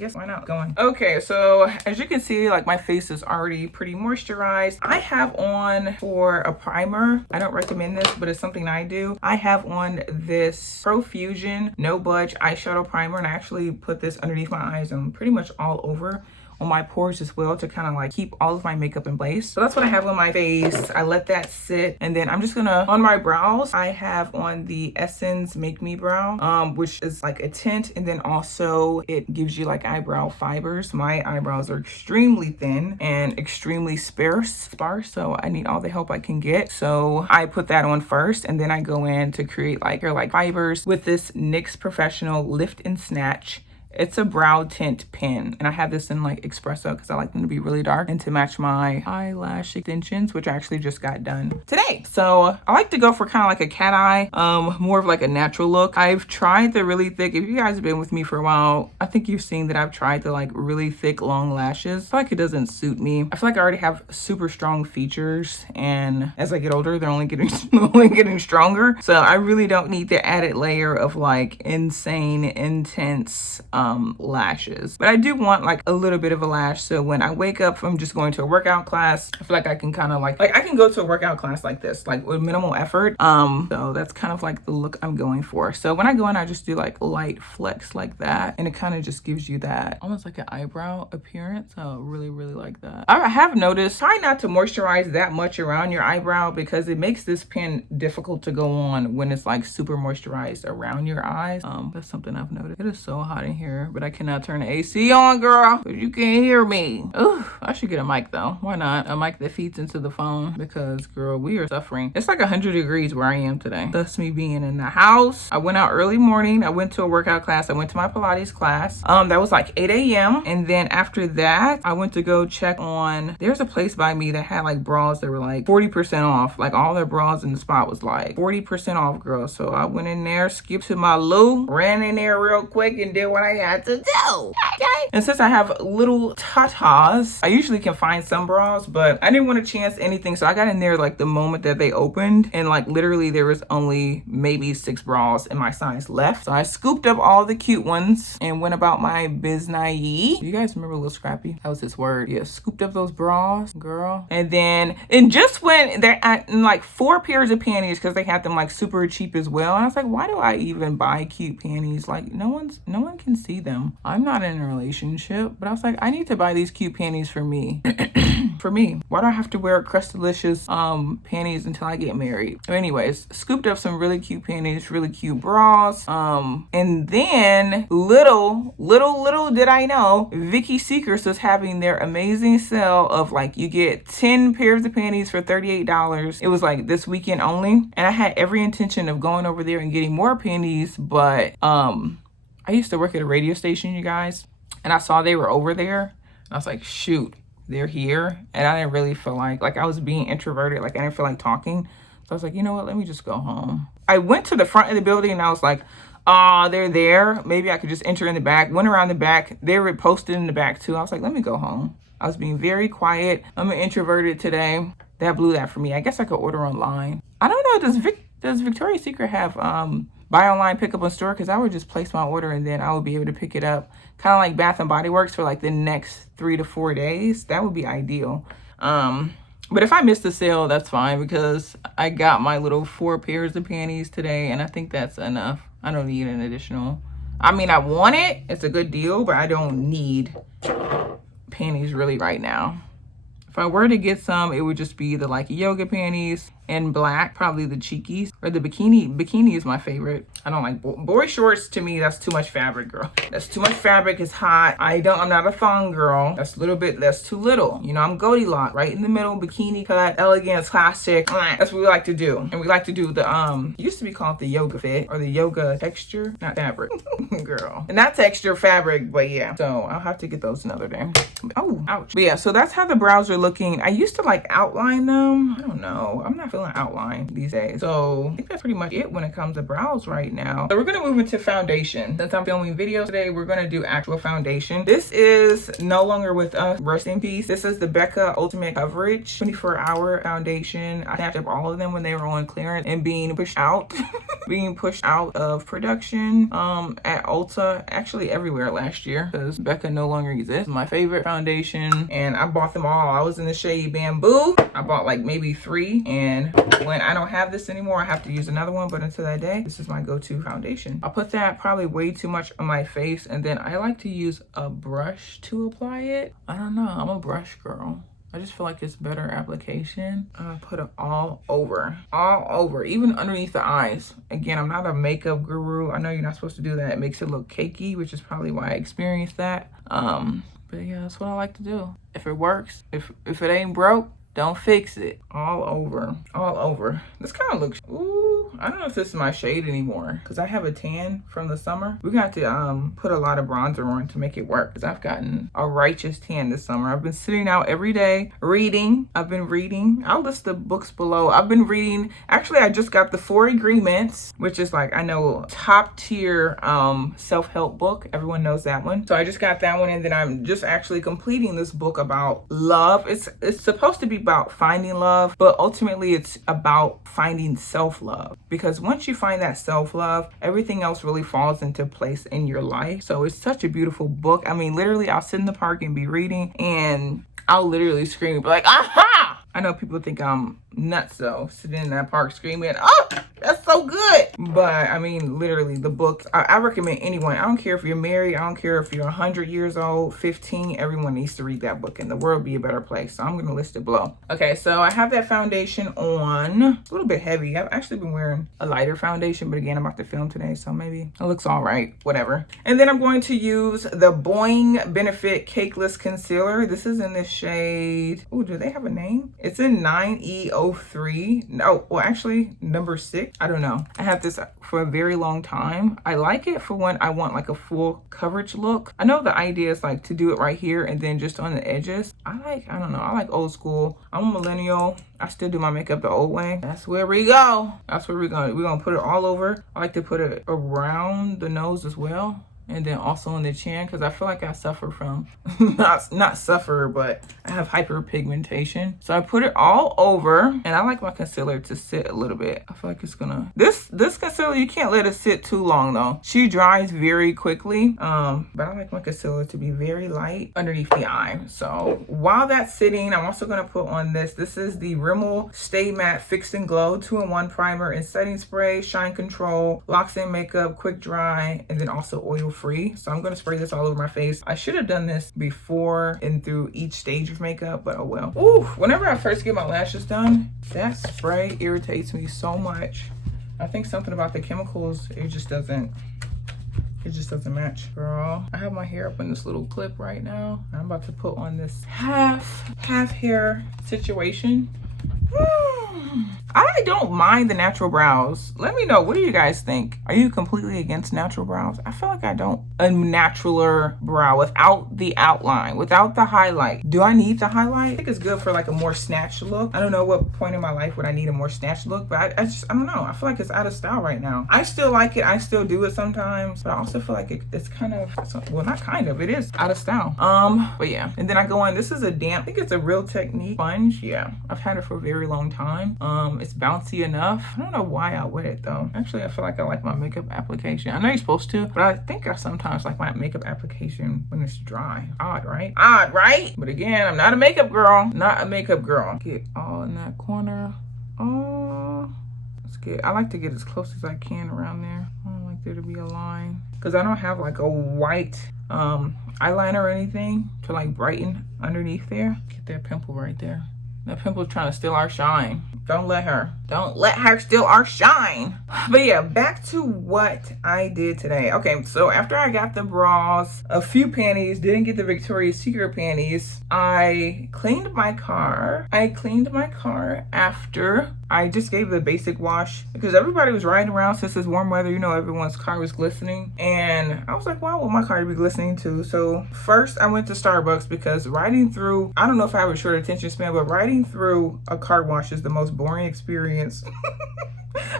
guess why not? Going. Okay, so as you can see, like my face is already pretty moisturized. I have on for a primer. I don't recommend this, but it's something I do. I have on this Profusion No Budge eyeshadow primer, and I actually put this underneath my eyes and pretty much all over on my pores as well to kind of like keep all of my makeup in place. So that's what I have on my face. I let that sit, and then I'm just gonna, on my brows, I have on the Essence Make Me Brow, which is like a tint, and then also it gives you like eyebrow fibers. My eyebrows are extremely thin and extremely sparse, so I need all the help I can get. So I put that on first, and then I go in to create like hair like fibers with this NYX Professional Lift and Snatch. It's a brow tint pen, and I have this in like espresso because I like them to be really dark and to match my eyelash extensions, which I actually just got done today. So I like to go for kind of like a cat eye, more of like a natural look. I've tried the really thick, if you guys have been with me for a while, I think you've seen that I've tried the like really thick long lashes. I feel like it doesn't suit me. I feel like I already have super strong features, and as I get older, they're only getting stronger. So I really don't need the added layer of like insane, intense lashes. But I do want like a little bit of a lash, so when I wake up from just going to a workout class, I feel like I can kind of like I can go to a workout class like this, like with minimal effort. So that's kind of like the look I'm going for. So when I go in, I just do like light flex like that, and it kind of just gives you that almost like an eyebrow appearance. So I really like that. I have noticed, try not to moisturize that much around your eyebrow because it makes this pen difficult to go on when it's like super moisturized around your eyes. That's something I've noticed. It is so hot in here, but I cannot turn the AC on, girl, because you can't hear me. Ooh, I should get a mic though. Why not? A mic that feeds into the phone, because girl, we are suffering. It's like 100 degrees where I am today. That's me being in the house. I went out early morning. I went to a workout class. I went to my Pilates class. That was like 8 a.m. And then after that, I went to go check on, there's a place by me that had like bras that were like 40% off. Like all their bras in the spot was like 40% off, girl. So I went in there, skipped to my loo, ran in there real quick and did what I had to do. Okay. And since I have little tatas, I usually can find some bras, but I didn't want to chance anything. So I got in there like the moment that they opened, and like literally there was only maybe 6 bras in my size left. So I scooped up all the cute ones and went about my business. You guys remember Lil Scrappy? That was his word. Yeah, scooped up those bras, girl. And just when they're at like 4 pairs of panties, because they had them like super cheap as well. And I was like, why do I even buy cute panties? Like no one can see them. I'm not in a relationship, but I was like, I need to buy these cute panties for me. For me. Why do I have to wear Crustalicious panties until I get married? So anyways, scooped up some really cute panties, really cute bras. And then little did I know, Vicky Secrets was having their amazing sale of like, you get 10 pairs of panties for $38. It was like this weekend only. And I had every intention of going over there and getting more panties, but I used to work at a radio station, you guys, and I saw they were over there. And I was like, shoot, they're here. And I didn't really feel like I was being introverted. Like I didn't feel like talking. So I was like, you know what? Let me just go home. I went to the front of the building and I was like, they're there. Maybe I could just enter in the back. Went around the back. They were posted in the back too. I was like, let me go home. I was being very quiet. I'm an introverted today. That blew that for me. I guess I could order online. I don't know. Does Victoria's Secret have buy online, pick up in store? Because I would just place my order and then I would be able to pick it up. Kind of like Bath and Body Works for like the next 3 to 4 days. That would be ideal. But if I miss the sale, that's fine, because I got my little 4 pairs of panties today, and I think that's enough. I don't need an additional. I mean, I want it. It's a good deal, but I don't need panties really right now. If I were to get some, it would just be the like yoga panties in black, probably the cheekies, or the bikini. Bikini is my favorite. I don't like boy shorts. To me, that's too much fabric, girl. That's too much fabric. It's hot. I'm not a thong girl. That's too little. You know, I'm Goldilocks, right in the middle, bikini cut, elegance, classic. That's what we like to do. And we like to do the it used to be called the yoga fit or the yoga texture, not fabric, girl. And not texture, fabric, but yeah. So I'll have to get those another day. Oh, ouch. But yeah, so that's how the brows are looking. I used to like outline them. I don't know. I'm not feeling feeling outline these days. So I think that's pretty much it when it comes to brows right now. So we're gonna move into foundation. Since I'm filming videos today, we're gonna do actual foundation. This is no longer with us, rest in peace. This is the Becca Ultimate Coverage 24-hour foundation. I snapped up all of them when they were on clearance and being pushed out. Being pushed out of production at Ulta, actually everywhere last year, because Becca no longer exists. My favorite foundation, and I bought them all. I was in the shade Bamboo. I bought like maybe 3, and when I don't have this anymore, I have to use another one, but until that day, this is my go-to foundation. I'll put that probably way too much on my face, and then I like to use a brush to apply it. I don't know, I'm a brush girl. I just feel like it's better application. Put it all over, even underneath the eyes. Again, I'm not a makeup guru. I know you're not supposed to do that. It makes it look cakey, which is probably why I experienced that. But yeah, that's what I like to do. If it works, if it ain't broke, don't fix it. All over. This kind of looks, ooh, I don't know if this is my shade anymore because I have a tan from the summer. We got to put a lot of bronzer on to make it work because I've gotten a righteous tan this summer. I've been sitting out every day reading. I've been reading. I'll list the books below. I've been reading. Actually, I just got The 4 Agreements, which is like, I know, top tier self-help book. Everyone knows that one. So I just got that one, and then I'm just actually completing this book about love. It's supposed to be about finding love, but ultimately it's about finding self-love, because once you find that self-love, everything else really falls into place in your life. So it's such a beautiful book. I mean, literally, I'll sit in the park and be reading, and I'll literally scream and be like, aha! I know people think I'm nuts though, sitting in that park screaming, oh, that's so good. But I mean, literally the book, I recommend anyone. I don't care if you're married. I don't care if you're 100 years old, 15, everyone needs to read that book and the world be a better place. So I'm going to list it below. Okay, so I have that foundation on. It's a little bit heavy. I've actually been wearing a lighter foundation, but again, I'm about to film today, so maybe it looks all right, whatever. And then I'm going to use the Boing Benefit Cakeless Concealer. This is in this shade. Oh, do they have a name? It's in 9E03. No, well, actually, number 6. I don't know. I have this for a very long time. I like it for when I want like a full coverage look. I know the idea is like to do it right here and then just on the edges. I don't know. I like old school. I'm a millennial. I still do my makeup the old way. That's where we go. That's where we're gonna put it all over. I like to put it around the nose as well, and then also on the chin, because I feel like I suffer from, not suffer, but I have hyperpigmentation. So I put it all over, and I like my concealer to sit a little bit. I feel like it's gonna, this concealer, you can't let it sit too long though. She dries very quickly, but I like my concealer to be very light underneath the eye. So while that's sitting, I'm also gonna put on this. This is the Rimmel Stay Matte Fix and Glow 2-in-1 Primer and Setting Spray, Shine Control, Locks in Makeup, Quick Dry, and then also oil free. So I'm going to spray this all over my face. I should have done this before and through each stage of makeup, but oh well. Ooh, whenever I first get my lashes done, that spray irritates me so much. I think something about the chemicals, it just doesn't match. Girl, I have my hair up in this little clip right now. I'm about to put on this half hair situation. I don't mind the natural brows. Let me know, what do you guys think? Are you completely against natural brows? I feel like I don't. A naturaler brow without the outline, without the highlight. Do I need the highlight? I think it's good for like a more snatched look. I don't know what point in my life would I need a more snatched look, but I don't know. I feel like it's out of style right now. I still like it. I still do it sometimes, but I also feel like it's kind of, well, not kind of, it is out of style. But yeah. And then I go on, this is a damp, I think it's a Real Technique sponge. Yeah, I've had it for a very long time. It's bouncy enough. I don't know why I wet it though. Actually, I feel like I like my makeup application. I know you're supposed to, but I think I sometimes like my makeup application when it's dry. Odd, right? Odd, right? But again, I'm not a makeup girl. Not a makeup girl. Get all in that corner. Oh, let's get, I like to get as close as I can around there. I don't like there to be a line, because I don't have like a white eyeliner or anything to like brighten underneath there. Get that pimple right there. That pimple's trying to steal our shine. Don't let her. Don't let her steal our shine. But yeah, back to what I did today. Okay, so after I got the bras, a few panties, didn't get the Victoria's Secret panties, I cleaned my car. I cleaned my car after I just gave the basic wash because everybody was riding around since it's warm weather. You know, everyone's car was glistening. And I was like, why would my car be glistening too? So first I went to Starbucks because riding through, I don't know if I have a short attention span, but riding through a car wash is the most boring experience.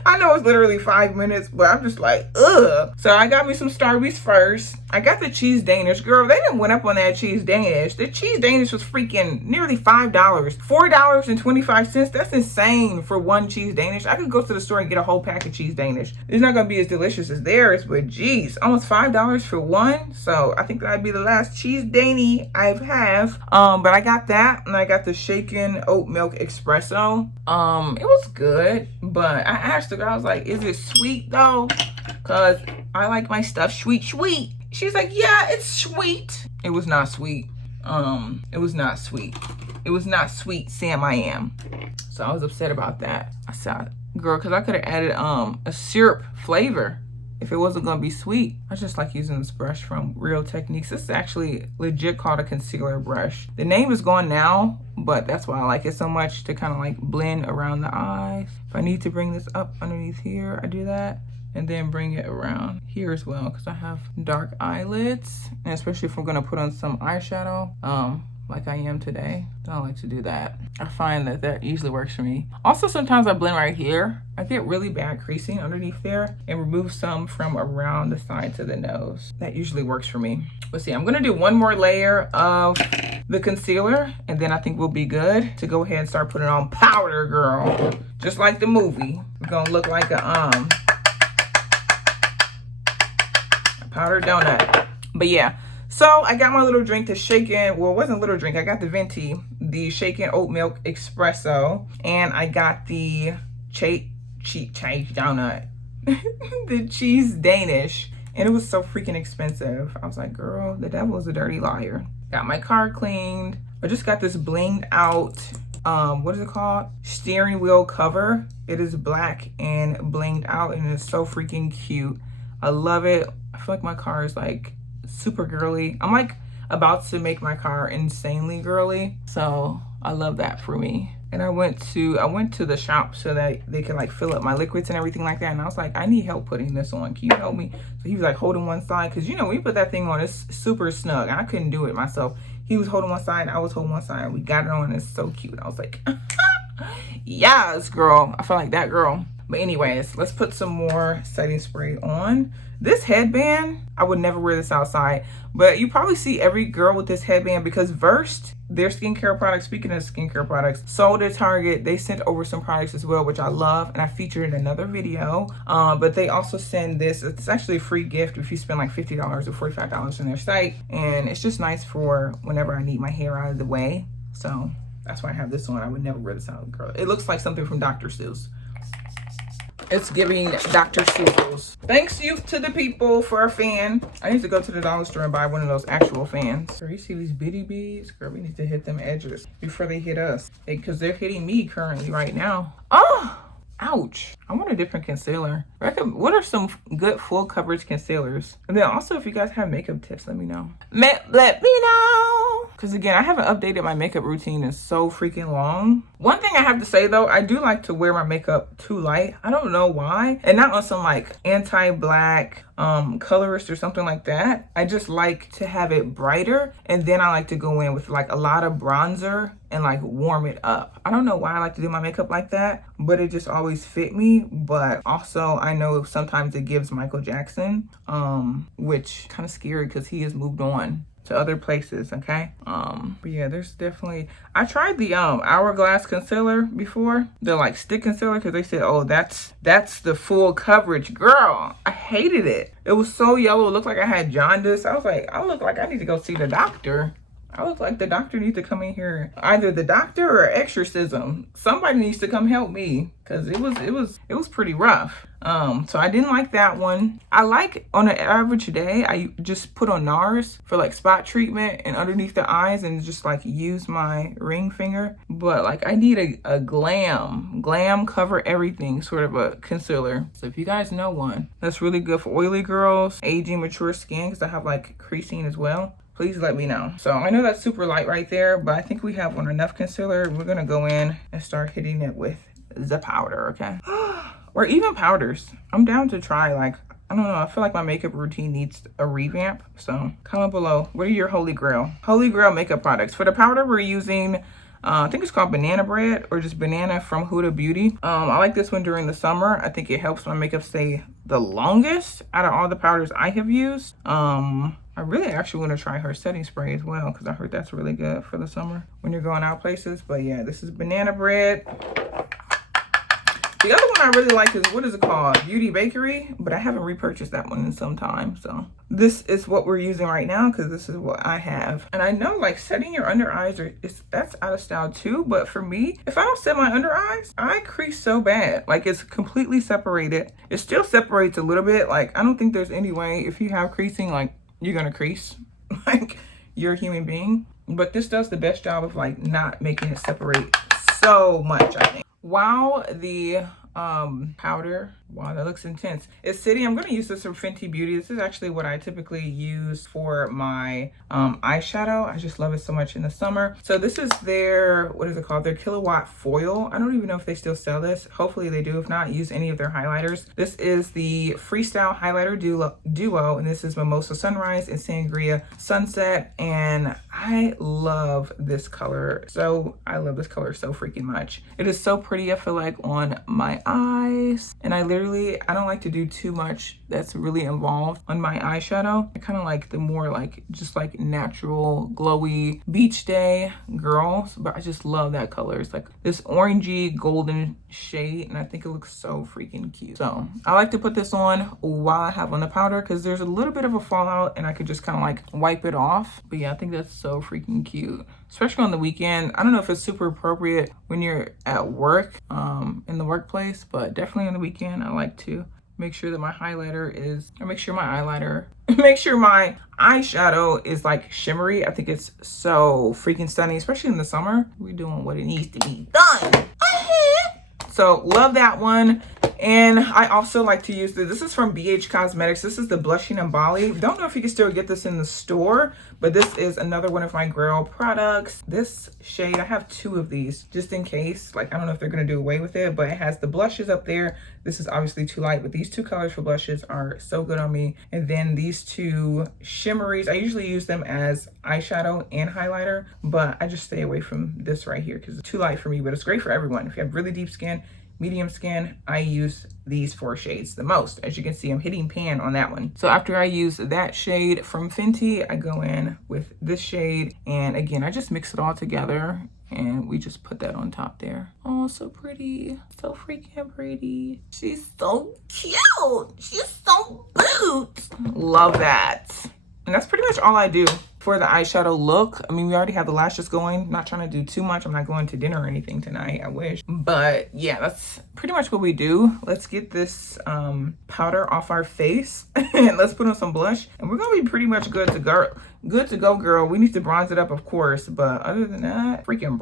I know it's literally 5 minutes, but I'm just like, ugh. So I got me some Starbucks first. I got the cheese Danish. Girl, they didn't went up on that cheese Danish. The cheese Danish was freaking nearly $5. $4.25. That's insane for one cheese Danish. I could go to the store and get a whole pack of cheese Danish. It's not going to be as delicious as theirs, but geez, almost $5 for one. So I think that'd be the last cheese Dani I have. But I got that, and I got the shaken oat milk espresso. It was good, but I asked the girl, I was like, is it sweet though? Cause I like my stuff sweet. She's like, yeah, it's sweet. It was not sweet. It was not sweet. It was not sweet, Sam I am. So I was upset about that. I said, girl, cause I could have added a syrup flavor if it wasn't gonna be sweet. I just like using this brush from Real Techniques. This is actually legit called a concealer brush. The name is gone now, but that's why I like it so much, to kind of like blend around the eyes. If I need to bring this up underneath here, I do that. And then bring it around here as well, because I have dark eyelids. And especially if I'm gonna put on some eyeshadow, like I am today, then I like to do that. I find that that usually works for me. Also, sometimes I blend right here. I get really bad creasing underneath there and remove some from around the sides of the nose. That usually works for me. Let's see, I'm gonna do one more layer of the concealer, and then I think we'll be good to go ahead and start putting on powder, girl. Just like the movie. We're gonna look like a powdered donut. But yeah, so I got my little drink, the shaken, well, it wasn't a little drink, I got the venti, the shaken oat milk espresso, and I got the cheese donut, the cheese Danish, and it was so freaking expensive. I was like, girl, the devil is a dirty liar. Got my car cleaned. I just got this blinged out, what is it called? Steering wheel cover. It is black and blinged out, and it's so freaking cute. I love it. I feel like my car is like super girly. I'm like about to make my car insanely girly. So I love that for me. And I went to the shop so that they could like fill up my liquids and everything like that. And I was like, I need help putting this on. Can you help me? So he was like holding one side. Cause you know, when you put that thing on, it's super snug. And I couldn't do it myself. He was holding one side, I was holding one side. We got it on, it's so cute. I was like, yes, girl. I feel like that girl. But anyways, let's put some more setting spray on. This headband, I would never wear this outside, but you probably see every girl with this headband because Versed, their skincare products, speaking of skincare products, sold at Target. They sent over some products as well, which I love, and I featured in another video. But they also send this, it's actually a free gift if you spend like $50 or $45 on their site. And it's just nice for whenever I need my hair out of the way. So that's why I have this on. I would never wear this out, girl. It looks like something from Dr. Seuss. It's giving Dr. Seuss. Thanks you to the people for a fan. I need to go to the dollar store and buy one of those actual fans. Girl, you see these bitty beads? Girl, we need to hit them edges before they hit us. Because they're hitting me currently right now. Oh, ouch. I want a different concealer. What are some good full coverage concealers? And then also, if you guys have makeup tips, let me know. Let me know. Because again, I haven't updated my makeup routine in so freaking long. One thing I have to say though, I do like to wear my makeup too light. I don't know why. And not on some like anti-black colorist or something like that. I just like to have it brighter. And then I like to go in with like a lot of bronzer and like warm it up. I don't know why I like to do my makeup like that, but it just always fit me. But also I know sometimes it gives Michael Jackson, which kind of scary because he has moved on to other places, okay? But yeah, there's definitely, I tried the Hourglass concealer before, the like stick concealer, because they said, oh, that's the full coverage. Girl, I hated it. It was so yellow, it looked like I had jaundice. I was like, I look like I need to go see the doctor. I look like the doctor needs to come in here. Either the doctor or exorcism. Somebody needs to come help me because it was pretty rough. So I didn't like that one. I like on an average day, I just put on NARS for like spot treatment and underneath the eyes and just like use my ring finger. But like I need a glam cover everything sort of a concealer. So if you guys know one that's really good for oily girls, aging, mature skin, because I have like creasing as well, please let me know. So I know that's super light right there, but I think we have on enough concealer. We're gonna go in and start hitting it with the powder, okay? Or even powders. I'm down to try, like, I don't know, I feel like my makeup routine needs a revamp. So comment below, what are your holy grail makeup products? For the powder, we're using, I think it's called Banana Bread or just Banana from Huda Beauty. I like this one during the summer. I think it helps my makeup stay the longest out of all the powders I have used. I really actually want to try her setting spray as well because I heard that's really good for the summer when you're going out places. But yeah, this is Banana Bread. The other one I really like is, what is it called? Beauty Bakery, but I haven't repurchased that one in some time. So this is what we're using right now because this is what I have. And I know like setting your under eyes, that's out of style too. But for me, if I don't set my under eyes, I crease so bad. Like it's completely separated. It still separates a little bit. Like I don't think there's any way if you have creasing, like you're gonna crease like you're a human being. But this does the best job of like not making it separate so much, I think. Wow, the powder, wow, that looks intense. It's sitting. I'm going to use this from Fenty Beauty. This is actually what I typically use for my eyeshadow. I just love it so much in the summer. So this is their, what is it called? Their Kilowatt Foil. I don't even know if they still sell this. Hopefully they do. If not, use any of their highlighters. This is the Freestyle Highlighter Duo, and this is Mimosa Sunrise and Sangria Sunset. And I love this color. I love this color so freaking much. It is so pretty, I feel like, on my eyes. And I don't like to do too much that's really involved on my eyeshadow. I kind of like the more like just like natural glowy beach day girls, but I just love that color. It's like this orangey golden shade and I think it looks so freaking cute. So I like to put this on while I have on the powder because there's a little bit of a fallout and I could just kind of like wipe it off. But yeah, I think that's so freaking cute, especially on the weekend. I don't know if it's super appropriate when you're at work in the workplace, but definitely on the weekend I like to make sure that my highlighter is, or make sure my eyeshadow is like shimmery. I think it's so freaking stunning, especially in the summer. We're doing what it needs to be done. So love that one. And I also like to use this is from BH Cosmetics. This is the Blushing in Bali. Don't know if you can still get this in the store, but this is another one of my girl products. This shade, I have two of these just in case. Like, I don't know if they're going to do away with it, but it has the blushes up there. This is obviously too light, but these two colors for blushes are so good on me. And then these two shimmeries, I usually use them as eyeshadow and highlighter, but I just stay away from this right here because it's too light for me, but it's great for everyone. If you have really deep skin, medium skin, I use these 4 shades the most. As you can see, I'm hitting pan on that one. So after I use that shade from Fenty, I go in with this shade. And again, I just mix it all together and we just put that on top there. Oh, so pretty. So freaking pretty. She's so cute. She's so cute. Love that. And that's pretty much all I do for the eyeshadow look. I mean, we already have the lashes going. Not trying to do too much. I'm not going to dinner or anything tonight. I wish. But yeah, that's pretty much what we do. Let's get this powder off our face and let's put on some blush. And we're going to be pretty much good to go. Good to go, girl. We need to bronze it up, of course. But other than that, freaking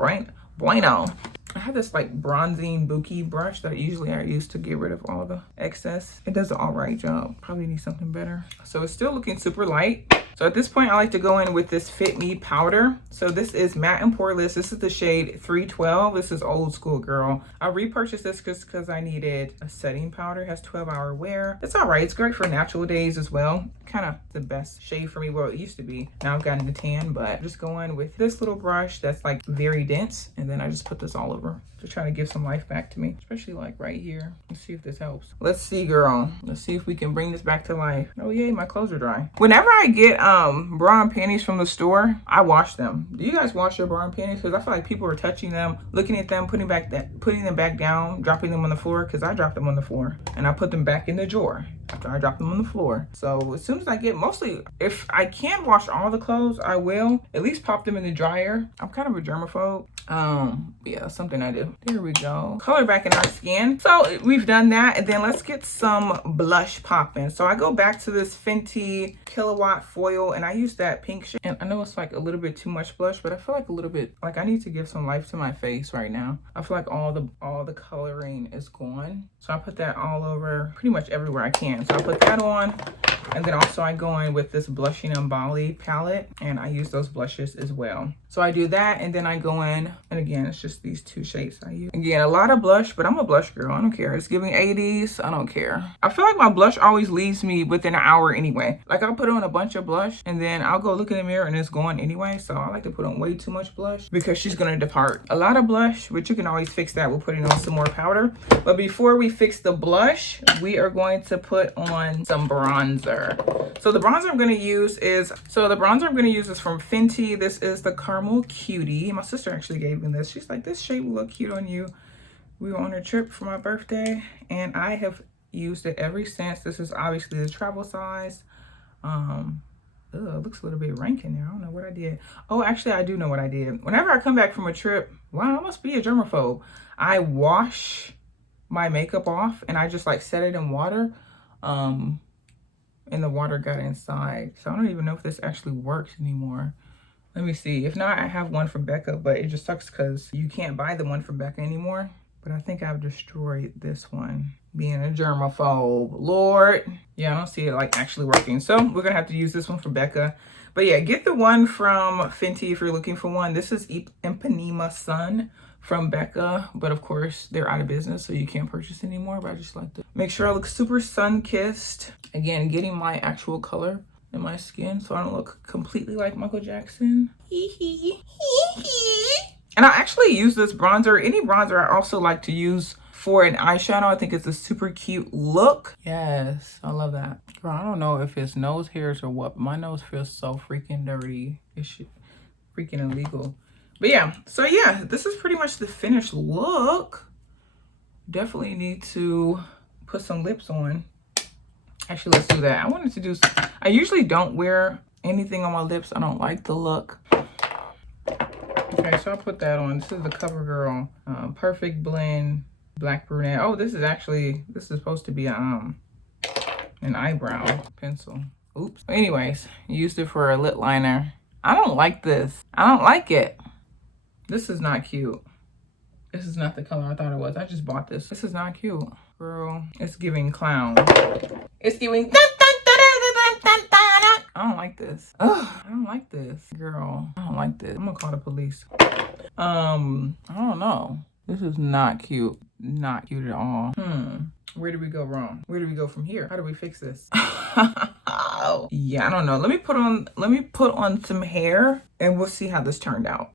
bueno. I have this like bronzing bouquet brush that usually I use to get rid of all the excess. It does an all right job. Probably need something better. So it's still looking super light. So at this point, I like to go in with this Fit Me powder. So this is matte and poreless. This is the shade 312. This is old school, girl. I repurchased this because I needed a setting powder. It has 12-hour wear. It's all right. It's great for natural days as well. Kind of the best shade for me. Well, it used to be. Now I've gotten the tan, but just go in with this little brush that's like very dense. And then I just put this all over to try to give some life back to me, especially like right here. Let's see if this helps. Let's see, girl. Let's see if we can bring this back to life. Oh yay, my clothes are dry. Whenever I get bra and panties from the store, I wash them. Do you guys wash your bra and panties? Because I feel like people are touching them, looking at them, putting them back down, dropping them on the floor, because I drop them on the floor and I put them back in the drawer. after I drop them on the floor. So as soon as I get, mostly, if I can't wash all the clothes, I will at least pop them in the dryer. I'm kind of a germaphobe. Yeah, something I do. There we go. Color back in our skin. So we've done that, and then let's get some blush popping. So I go back to this Fenty Kilowatt Foil, and I use that pink shade. And I know it's like a little bit too much blush, but I feel like a little bit, like I need to give some life to my face right now. I feel like all the coloring is gone. So I put that all over, pretty much everywhere I can. So I put that on, and then also I go in with this Blushing on Bali palette, and I use those blushes as well. So I do that, and then I go in, and again, it's just these two shades I use. Again, a lot of blush, but I'm a blush girl. I don't care. It's giving 80s. I don't care. I feel like my blush always leaves me within an hour anyway. Like I'll put on a bunch of blush, and then I'll go look in the mirror, and it's gone anyway. So I like to put on way too much blush because she's gonna depart. A lot of blush, but you can always fix that with putting on some more powder. But before we fix the blush, we are going to put on some bronzer. So the bronzer I'm gonna use is from Fenty. This is the Caramel Cutie. My sister actually gave me this. She's like, this shade will look cute on you. We were on a trip for my birthday, and I have used it ever since. This is obviously the travel size. It looks a little bit rank in there. I don't know what I did. Oh, actually, I do know what I did. Whenever I come back from a trip, wow, I must be a germaphobe. I wash my makeup off, and I just like set it in water. And the water got inside. So I don't even know if this actually works anymore. Let me see. If not, I have one from Becca, but it just sucks because you can't buy the one from Becca anymore. But I think I've destroyed this one. Being a germaphobe. Lord. Yeah, I don't see it like actually working. So we're gonna have to use this one from Becca. But yeah, get the one from Fenty if you're looking for one. This is Ipanema Sun from Becca, but of course they're out of business, so you can't purchase anymore. But I just like to make sure I look super sun-kissed. Again, getting my actual color in my skin so I don't look completely like Michael Jackson. And I actually use this bronzer. Any bronzer I also like to use for an eyeshadow. I think it's a super cute look. Yes, I love that. Girl, I don't know if it's nose hairs or what, but my nose feels so freaking dirty. It's freaking illegal. But yeah, so yeah, this is pretty much the finished look. Definitely need to put some lips on. Actually, let's do that. I wanted to do, I usually don't wear anything on my lips. I don't like the look. Okay, so I'll put that on. This is the CoverGirl Perfect Blend Black Brunette. Oh, this is supposed to be an eyebrow pencil. Oops. Anyways, used it for a lip liner. I don't like this. I don't like it. This is not cute. This is not the color I thought it was. I just bought this. This is not cute. Girl, it's giving clown. It's giving... I don't like this. Ugh, I don't like this. Girl, I don't like this. I'm gonna call the police. I don't know. This is not cute. Not cute at all. Where did we go wrong? Where do we go from here? How do we fix this? Yeah, I don't know. Let me put on some hair and we'll see how this turned out.